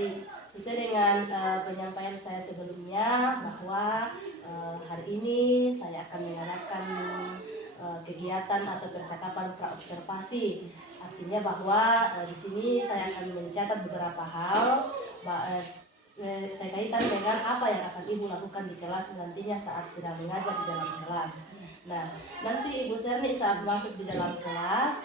Baik, sesuai dengan penyampaian saya sebelumnya bahwa hari ini saya akan mengadakan kegiatan atau percakapan praobservasi. Artinya bahwa di sini saya akan mencatat beberapa hal saya kaitan dengan apa yang akan Ibu lakukan di kelas nantinya saat sedang mengajar di dalam kelas. Nah, nanti Ibu Serni saat masuk di dalam kelas,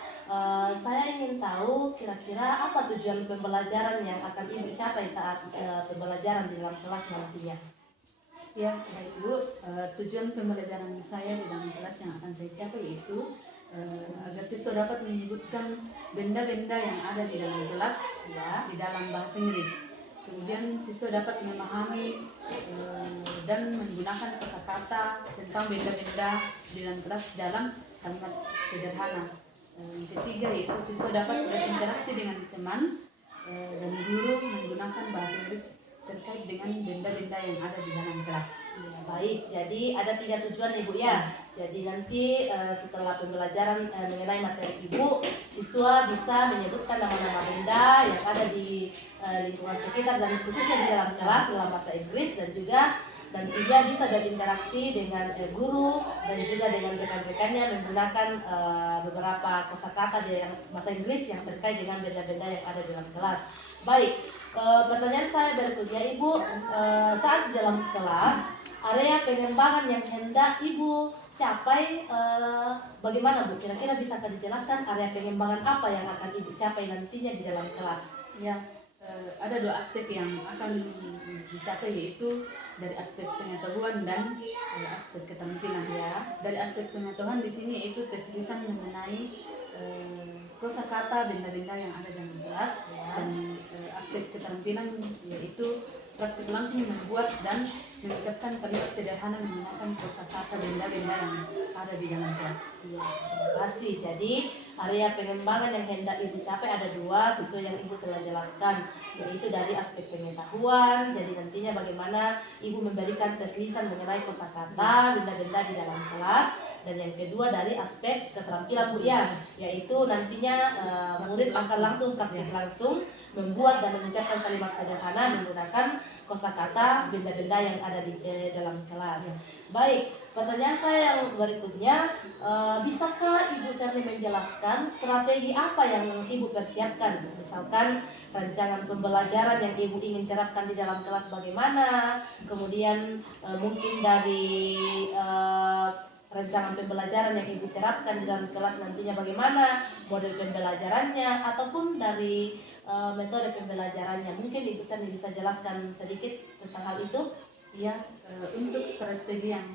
saya ingin tahu kira-kira apa tujuan pembelajaran yang akan Ibu capai saat pembelajaran di dalam kelas nantinya. Ya, baik Bu. Tujuan pembelajaran saya di dalam kelas yang akan saya capai yaitu agar siswa dapat menyebutkan benda-benda yang ada di dalam kelas ya di dalam bahasa Inggris. Kemudian siswa dapat memahami dan menggunakan kosakata tentang benda-benda di dalam kelas dalam kalimat sederhana. Yang ketiga yaitu siswa dapat berinteraksi dengan teman dan guru menggunakan bahasa Inggris terkait dengan benda-benda yang ada di dalam kelas. Ya, baik, jadi ada 3 tujuan Ibu ya. Jadi nanti setelah pembelajaran mengenai materi Ibu, siswa bisa menyebutkan nama-nama benda yang ada di lingkungan sekitar dan khususnya di dalam kelas dalam bahasa Inggris, dan juga ia bisa berinteraksi dengan guru dan juga dengan rekan-rekannya menggunakan beberapa kosakata di bahasa Inggris yang terkait dengan benda-benda yang ada di dalam kelas. Baik, pertanyaan saya berikutnya Ibu, saat di dalam kelas area pengembangan yang hendak Ibu capai bagaimana Bu? Kira-kira bisakah dijelaskan area pengembangan apa yang akan Ibu capai nantinya di dalam kelas? Ya, ada 2 aspek yang akan dicapai yaitu dari aspek pengetahuan dan aspek keterampilan ya. Dari aspek pengetahuan di sini yaitu tes lisan mengenai kosakata benda-benda yang ada dalam kelas ya. Dan aspek keterampilan yaitu praktik langsung membuat dan mengucapkan kalimat sederhana menggunakan kosakata benda-benda yang ada di dalam kelas. Ya, terima kasih. Jadi area pengembangan yang hendak Ibu capai ada 2 sesuai yang Ibu telah jelaskan, yaitu dari aspek pengetahuan. Jadi nantinya bagaimana Ibu memberikan tes lisan mengenai kosakata benda-benda di dalam kelas, dan yang kedua dari aspek keterampilan Bu ya, yaitu nantinya murid akan langsung praktik langsung membuat dan mengucapkan kalimat sederhana menggunakan kosakata benda-benda yang ada di dalam kelas. Baik, pertanyaan saya yang berikutnya, bisakah Ibu Serni menjelaskan strategi apa yang Ibu persiapkan? Misalkan rancangan pembelajaran yang Ibu ingin terapkan di dalam kelas bagaimana, kemudian mungkin dari rancangan pembelajaran yang Ibu terapkan di dalam kelas nantinya bagaimana, model pembelajarannya, ataupun dari metode pembelajarannya. Mungkin Ibu Serni bisa jelaskan sedikit tentang hal itu? Ya, untuk strategi yang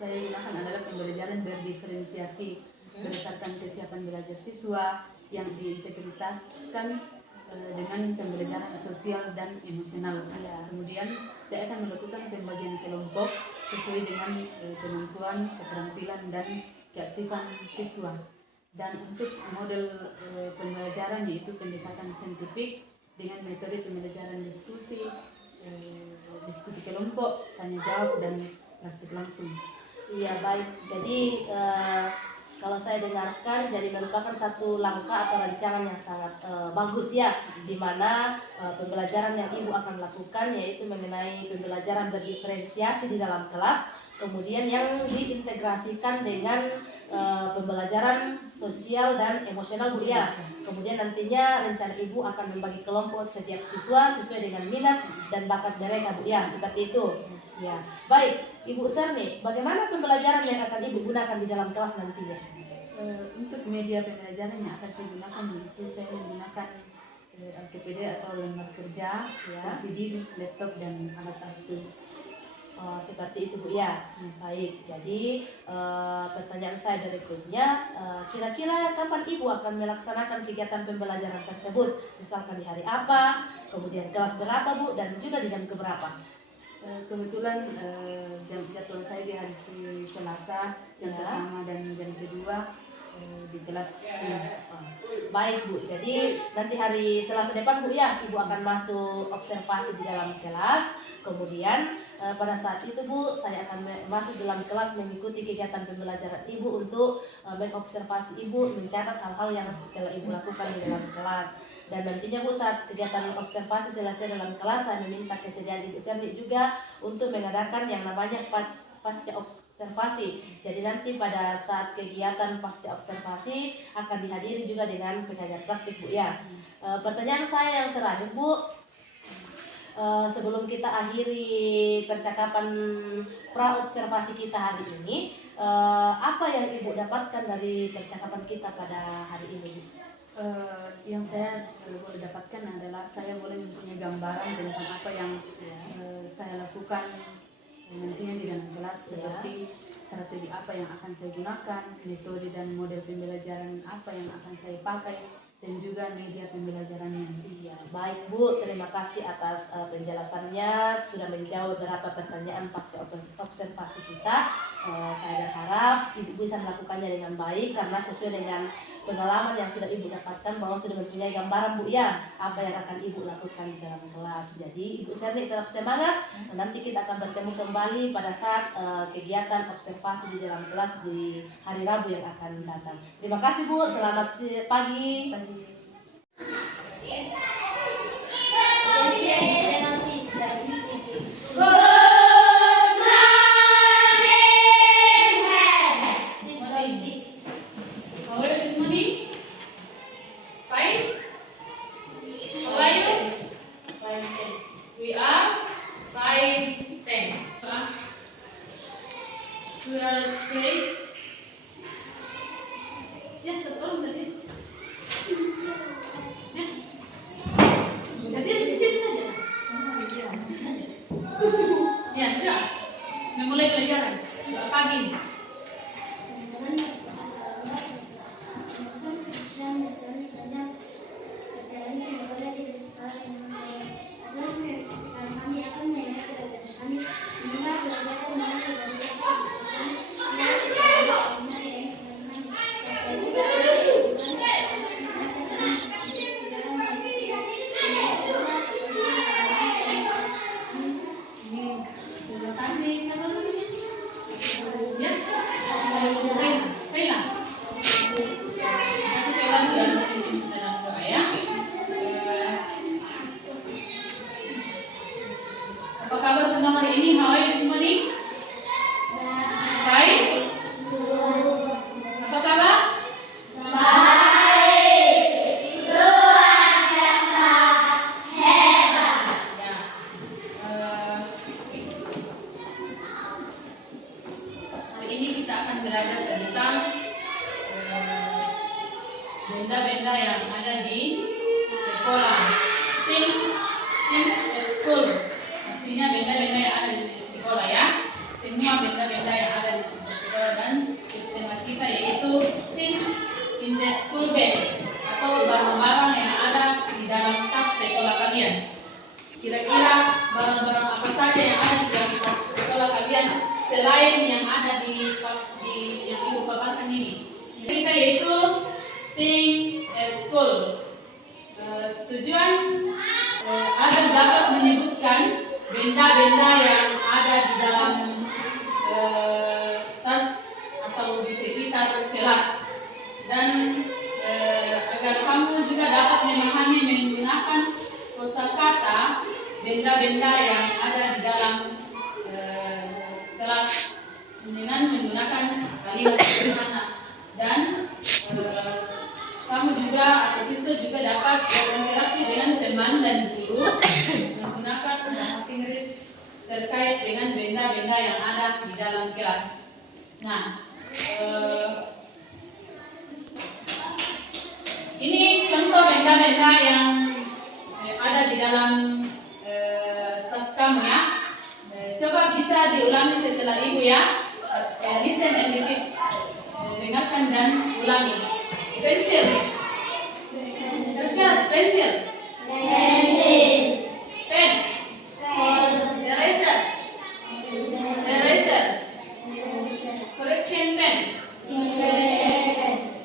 saya gunakan adalah pembelajaran berdiferensiasi berdasarkan kesiapan belajar siswa yang diintegritaskan dengan pembelajaran sosial dan emosional. Ya. Kemudian saya akan melakukan pembagian kelompok sesuai dengan kemampuan, keterampilan, dan keaktifan siswa. Dan untuk model pembelajaran yaitu pendekatan saintifik dengan metode pembelajaran diskusi, diskusi kelompok, tanya jawab, dan praktik langsung. Iya, baik. Jadi kalau saya dengarkan jadi merupakan satu langkah atau rancangan yang sangat bagus ya, di mana pembelajaran yang Ibu akan lakukan yaitu mengenai pembelajaran berdiferensiasi di dalam kelas, kemudian yang diintegrasikan dengan pembelajaran sosial dan emosional Bu ya. Kemudian nantinya rencana Ibu akan membagi kelompok setiap siswa sesuai dengan minat dan bakat mereka Bu ya, seperti itu. Ya, baik, Ibu Serni, bagaimana pembelajaran yang akan Ibu gunakan di dalam kelas nantinya? Untuk media pembelajaran yang akan saya gunakan yaitu saya menggunakan LKPD atau lembar kerja, ya, LCD, laptop, dan alat tulis. Seperti itu Bu ya. Baik, jadi pertanyaan saya berikutnya, kira-kira kapan Ibu akan melaksanakan kegiatan pembelajaran tersebut? Misalkan di hari apa, kemudian kelas berapa Bu, dan juga di jam keberapa? Kebetulan jadwal saya di hari Selasa, jam pertama dan jam kedua di kelas. Baik Bu, jadi nanti hari Selasa depan Bu ya, Ibu akan masuk observasi di dalam kelas. Kemudian pada saat itu Bu, saya akan masuk dalam kelas mengikuti kegiatan pembelajaran Ibu untuk mengobservasi Ibu, mencatat hal-hal yang telah Ibu lakukan di dalam kelas. Dan nantinya Bu saat kegiatan observasi selesai dalam kelas, saya meminta kesediaan Ibu Serni juga untuk mengadakan yang namanya pasca observasi. Jadi nanti pada saat kegiatan pasca observasi akan dihadiri juga dengan pengajar praktik Bu ya. Pertanyaan saya yang terakhir Bu, sebelum kita akhiri percakapan pra-observasi kita hari ini, apa yang Ibu dapatkan dari percakapan kita pada hari ini? Yang saya boleh dapatkan adalah saya boleh mempunyai gambaran tentang apa yang saya lakukan nantinya di dalam kelas, seperti strategi apa yang akan saya gunakan, metode dan model pembelajaran apa yang akan saya pakai, dan juga media pembelajarannya. Iya, baik Bu, terima kasih atas penjelasannya, sudah menjawab beberapa pertanyaan pasca observasi kita. Saya berharap Ibu bisa melakukannya dengan baik karena sesuai dengan pengalaman yang sudah Ibu dapatkan bahwa sudah mempunyai gambaran Bu ya apa yang akan Ibu lakukan di dalam kelas. Jadi Ibu Serni tetap semangat. Nanti kita akan bertemu kembali pada saat kegiatan observasi di dalam kelas di hari Rabu yang akan datang. Terima kasih Bu, selamat pagi. Memulai pelajaran pagi. Benda-benda yang ada di sekolah, things at school, artinya benda-benda yang ada di sekolah ya, semua benda-benda yang ada di sekolah. Dan tema kita yaitu things in the school bag, atau barang-barang yang ada di dalam tas sekolah kalian. Kira-kira barang-barang apa saja yang ada di dalam tas sekolah kalian selain yang ada di yang Ibu paparkan ini? Kita yaitu things at school. Tujuan agar dapat menyebutkan benda-benda yang ada di dalam tas atau di sekitar kelas, dan agar kamu juga dapat memahami menggunakan kosakata benda-benda yang ada di dalam kelas dengan menggunakan kalimat sederhana. Dan kamu juga atau siswa juga dapat berinteraksi dengan teman dan guru menggunakan bahasa Inggris terkait dengan benda-benda yang ada di dalam kelas. Nah, ini contoh benda-benda yang ada di dalam tas kamu ya. Coba bisa diulangi setelah Ibu ya. Listen and repeat. Dengarkan dan ulangi. Pensil. Kertas, pensil. Pen. Eraser. Correction pen.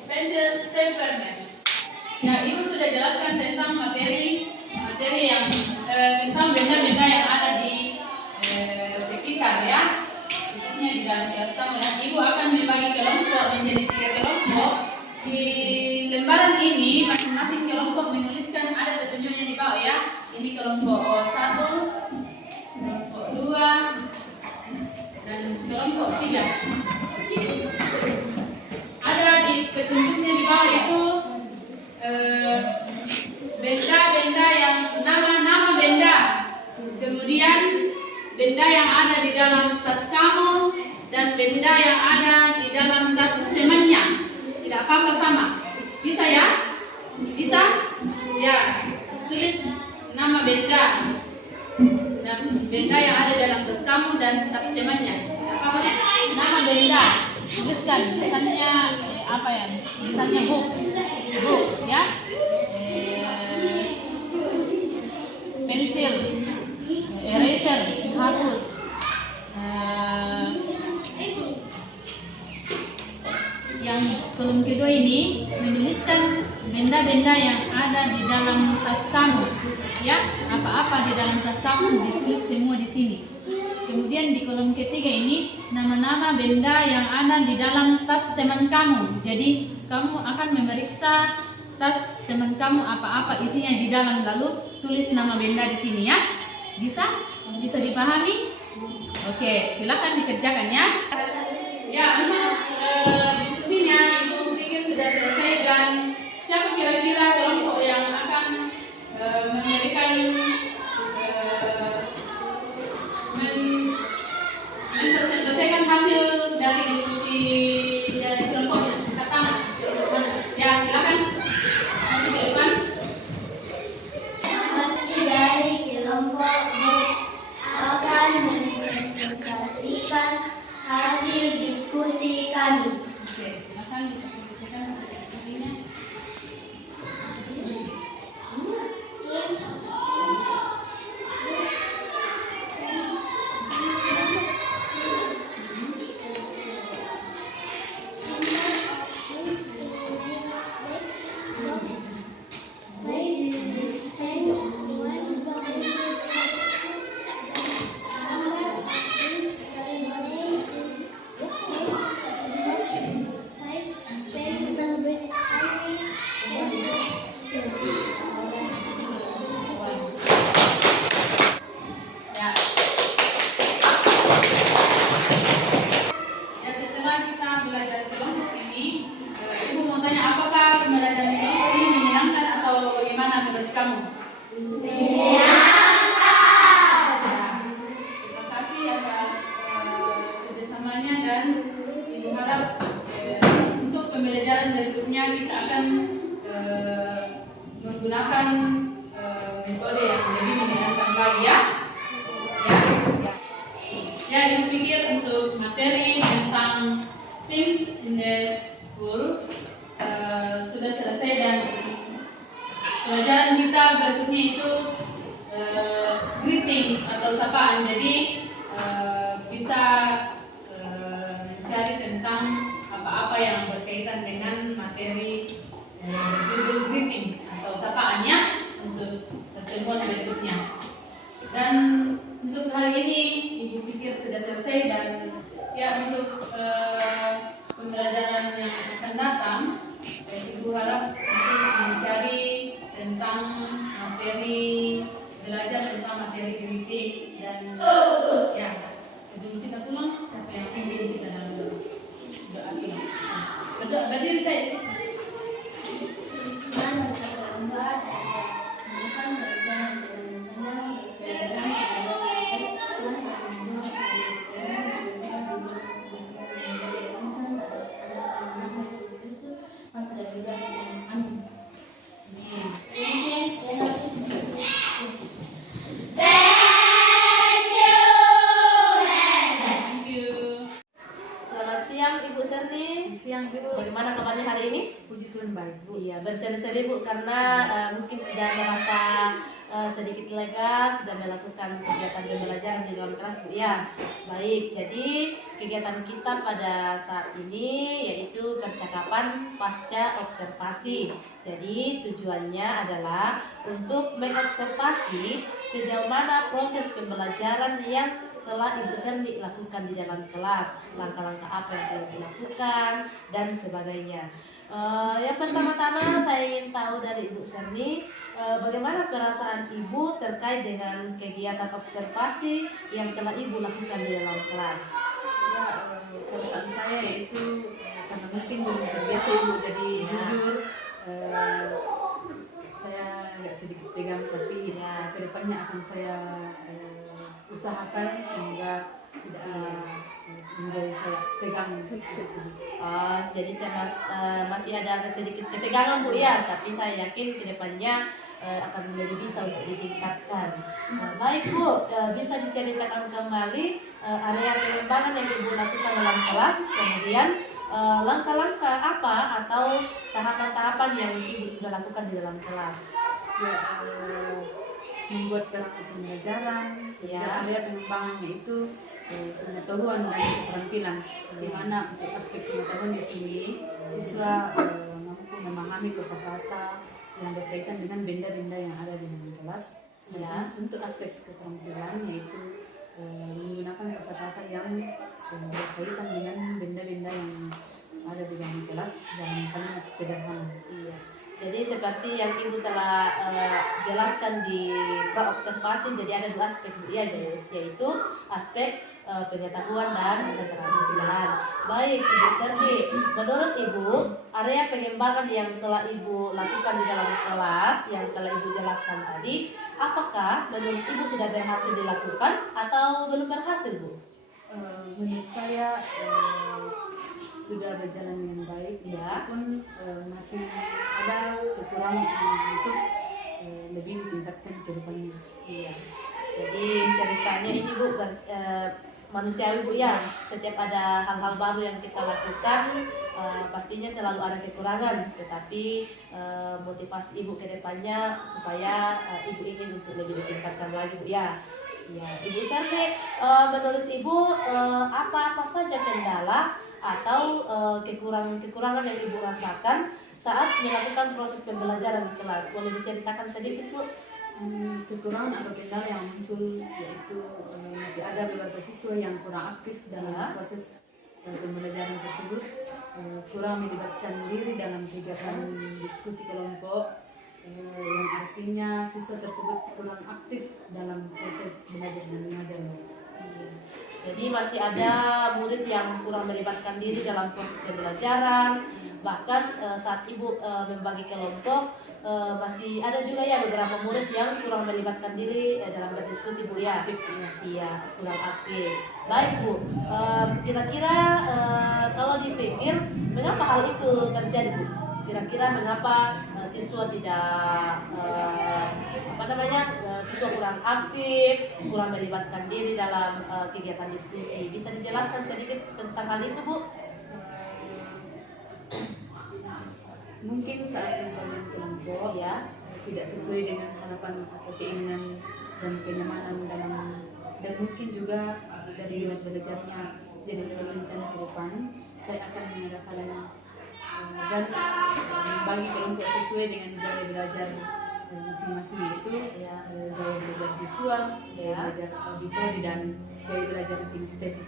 Pensil stapler pen. Ya, Ibu sudah jelaskan tentang materi yang tentang benda-benda yang ada di sekitar ya, khususnya di dalam kelas kamu. Dan Ibu akan membagi kelompok menjadi 3 kelompok. Di lembaran ini masing-masing kelompok menuliskan tuliskan ada petunjuknya di bawah ya. Ini kelompok 1, kelompok 2, dan kelompok 3. Ada di petunjuknya di bawah itu benda-benda yang nama-nama benda, kemudian benda yang ada di dalam tas kamu dan benda yang ada di dalam tas temannya. Tidak apa-apa sama. Bisa ya? Bisa? Ya. Tulis nama benda. Nah, benda yang ada dalam tas kamu dan tas temannya. Tidak apa-apa. Nama benda. Tuliskan. Misalnya apa ya? Misalnya book, ya. Pensil, eraser, hapus. Yang kolom kedua ini menuliskan benda-benda yang ada di dalam tas kamu, ya. Apa-apa di dalam tas kamu ditulis semua di sini. Kemudian di kolom ketiga ini nama-nama benda yang ada di dalam tas teman kamu. Jadi kamu akan memeriksa tas teman kamu apa-apa isinya di dalam, lalu tulis nama benda di sini ya. Bisa? Bisa dipahami? Oke, silakan dikerjakan ya. Ya, untuk diskusinya Ibu pikir sudah selesai, dan siapa kira-kira kelompok yang akan memberikan menyelesaikan hasil dari diskusi dari kelompoknya? Angkat tangan. Ya, silakan. Nanti di depan. Dari kelompok akan mempresentasikan hasil diskusi kami. Oke, silakan dipresentasikan hasil diskusinya. Ya, setelah kita belajar kelompok ini, Ibu mau tanya, apakah pembelajaran kelompok ini menyenangkan atau bagaimana menurut kamu? Terima kasih atas kerjasamanya, dan Ibu harap untuk pembelajaran berikutnya kita akan menggunakan metode yang lebih menyenangkan lagi ya. Ya, Ibu pikir untuk materi tentang things in the school sudah selesai, dan pelajaran kita berikutnya itu greetings atau sapaan. Jadi bisa mencari tentang apa-apa yang berkaitan dengan materi judul greetings atau sapaannya untuk pertemuan berikutnya. Dan untuk hari ini Ibu pikir sudah selesai, dan ya untuk pembelajaran yang akan datang, Ibu harap untuk mencari tentang materi, belajar tentang materi kritik, dan ya sebelum kita pulang, siapa yang pimpin kita dalam doa kita? Berdiri saya. Siang Bu. Bagaimana kabarnya hari ini? Puji Tuhan baik Bu. Iya, berseri-seri Bu, karena mungkin sudah merasa sedikit lega, sudah melakukan kegiatan pembelajaran di dalam kelas Bu. Ya, baik. Jadi kegiatan kita pada saat ini yaitu percakapan pasca observasi. Jadi tujuannya adalah untuk mengobservasi sejauh mana proses pembelajaran yang telah Ibu Serni lakukan di dalam kelas, langkah-langkah apa yang telah dilakukan dan sebagainya. Yang pertama-tama saya ingin tahu dari Ibu Serni, bagaimana perasaan Ibu terkait dengan kegiatan observasi yang telah Ibu lakukan di dalam kelas? Ya, perasaan saya yaitu karena mungkin belum terbiasa Ibu jadi jujur, saya agak sedikit tegang, tapi Ya. kedepannya akan saya usahakan semoga tidak menjadi kayak tegang. Jadi saya masih ada sedikit ketegangan Bu ya, tapi saya yakin kedepannya akan lebih bisa untuk ditingkatkan. Baik Bu, bisa diceritakan kembali area pengembangan yang Ibu lakukan dalam kelas, kemudian langkah-langkah apa atau tahapan-tahapan yang Ibu sudah lakukan di dalam kelas? Ya, membuat kerangka pembelajaran, Ya. dan area pengembangannya itu pengetahuan dan keterampilan, di mana untuk aspek pengetahuan di sini siswa mampu memahami kosakata yang berkaitan dengan benda-benda yang ada di dalam kelas. Ya. Untuk aspek keterampilan yaitu menggunakan kosakata yang berkaitan dengan benda-benda yang ada di dalam kelas dalam kalimat sederhana. Iya. Jadi seperti yang Ibu telah jelaskan di praobservasi, jadi ada dua aspek Bu ya, yaitu aspek pengetahuan dan keterampilan. Baik Ibu Serni, menurut Ibu area pengembangan yang telah Ibu lakukan di dalam kelas yang telah Ibu jelaskan tadi, apakah menurut Ibu sudah berhasil dilakukan atau belum berhasil Bu? Menurut saya sudah berjalan dengan baik, Ya. meskipun masih ada kekurangan untuk lebih ditingkatkan ke depannya. Iya. Jadi ceritanya ini Bu manusiawi Bu ya. Setiap ada hal-hal baru yang kita lakukan pastinya selalu ada kekurangan. Tetapi motivasi Ibu ke depannya supaya Ibu ingin untuk lebih ditingkatkan lagi Bu ya. Ya, Ibu Serni, menurut Ibu apa-apa saja kendala atau kekurangan-kekurangan yang Ibu rasakan saat melakukan proses pembelajaran di kelas? Boleh diceritakan sedikit Bu? Kekurangan atau kendala yang muncul yaitu masih ada beberapa siswa yang kurang aktif dalam Ya. proses pembelajaran tersebut, kurang melibatkan diri dalam kegiatan diskusi kelompok, yang artinya siswa tersebut kurang aktif dalam proses belajar dan mengajar. Jadi masih ada murid yang kurang melibatkan diri dalam proses pembelajaran. Bahkan saat Ibu membagi kelompok, masih ada juga ya beberapa murid yang kurang melibatkan diri dalam berdiskusi Bu ya. Iya, kurang aktif. Baik Bu, kira-kira kalau dipikir mengapa hal itu terjadi Bu? Kira-kira mengapa siswa tidak siswa kurang aktif, kurang melibatkan diri dalam kegiatan diskusi? Bisa dijelaskan sedikit tentang hal itu Bu? Mungkin saat membangun kelompok Ya. tidak sesuai dengan harapan atau keinginan dan kenyamanan dan mungkin juga dari minat belajarnya. Jadi untuk rencana ke depan saya akan mengadakan dan membagi kelompok sesuai dengan gaya belajar masing-masing, yaitu gaya belajar visual, gaya belajar auditori, dan gaya belajar kinestetik.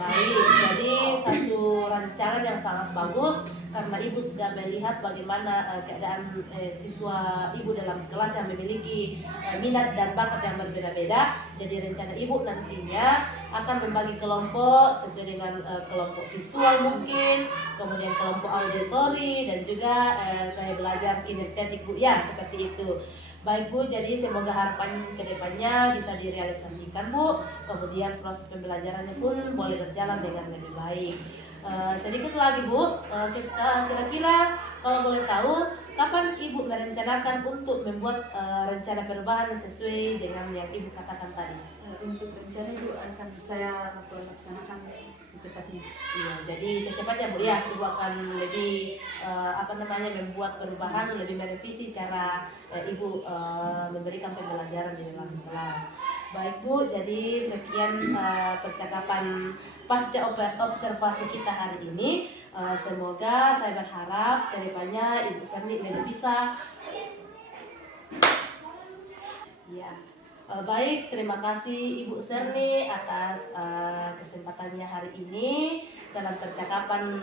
Baik, jadi satu rancangan yang sangat bagus karena Ibu sudah melihat bagaimana keadaan siswa Ibu dalam kelas yang memiliki minat dan bakat yang berbeda-beda. Jadi rencana Ibu nantinya akan membagi kelompok sesuai dengan kelompok visual mungkin, kemudian kelompok auditori dan juga gaya belajar kinestetik Bu ya, seperti itu. Baik Bu, jadi semoga harapan kedepannya bisa direalisasikan Bu. Kemudian proses pembelajarannya pun boleh berjalan dengan lebih baik. Sedikit lagi Bu, kira-kira kalau boleh tahu, kapan Ibu merencanakan untuk membuat rencana perubahan sesuai dengan yang Ibu katakan tadi? Untuk rencana itu akan saya laksanakan secepatnya. Iya, jadi secepatnya Bu ya, Ibu akan lebih membuat perubahan, lebih merevisi cara Ibu memberikan pembelajaran di dalam kelas. Baik Bu, jadi sekian percakapan pasca observasi kita hari ini. Semoga saya berharap kedepannya Ibu Serni lebih bisa. Ya. Baik, terima kasih Ibu Serni atas kesempatannya hari ini dalam percakapan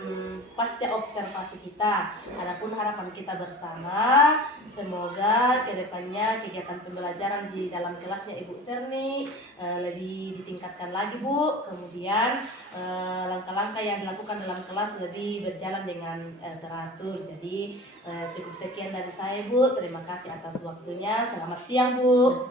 pasca observasi kita. Adapun harapan kita bersama, semoga kedepannya kegiatan pembelajaran di dalam kelasnya Ibu Serni lebih ditingkatkan lagi Bu. Kemudian langkah-langkah yang dilakukan dalam kelas lebih berjalan dengan teratur. Jadi cukup sekian dari saya Bu. Terima kasih atas waktunya. Selamat siang Bu.